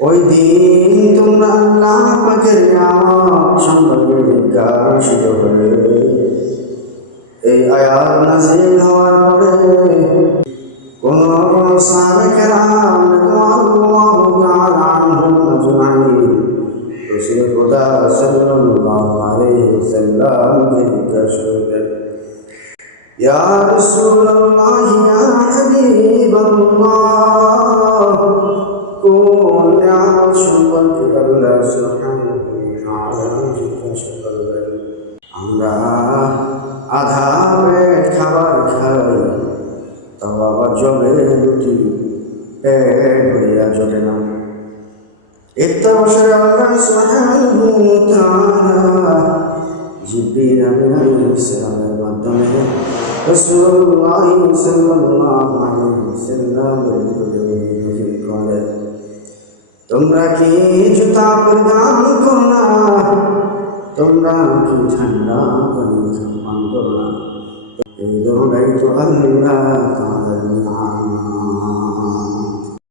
ওই দিন তোমরা আল্লাহ পাকের নাম সম্পর্কে জিজ্ঞাসিত এই আয়াত নাজিল হওয়ার আনহুম আজমাইন রাসূল খোদা সাল্লাল্লাহু আলাইহি ওয়াসাল্লামকে জিজ্ঞাসা করলেন ইয়া রাসূলুল্লাহ ইয়া হাবিবাল্লাহ কোন নিয়ামত সম্পর্কে আল্লাহ সুবহানাহু ওয়া তাআলা জিজ্ঞাসা করলেন আমরা আধা পেট খাবার খাই তাও আবার জলে রুটি পেট ভরিয়া জলে না। একটা বছরে আল্লাহ সুবহানাহু ওয়া তাআলা জিবরিল আলাইহিস সালামের মাধ্যমে রাসূলুল্লাহ সাল্লাল্লাহু আলাইহি ওয়াসাল্লামের নিকটে করেন, তোমরা কি জুতা পরিধান করো না? তোমরা কি ঠান্ডা পানি পান করো না? এই দৌড়াই তো আল্লাহ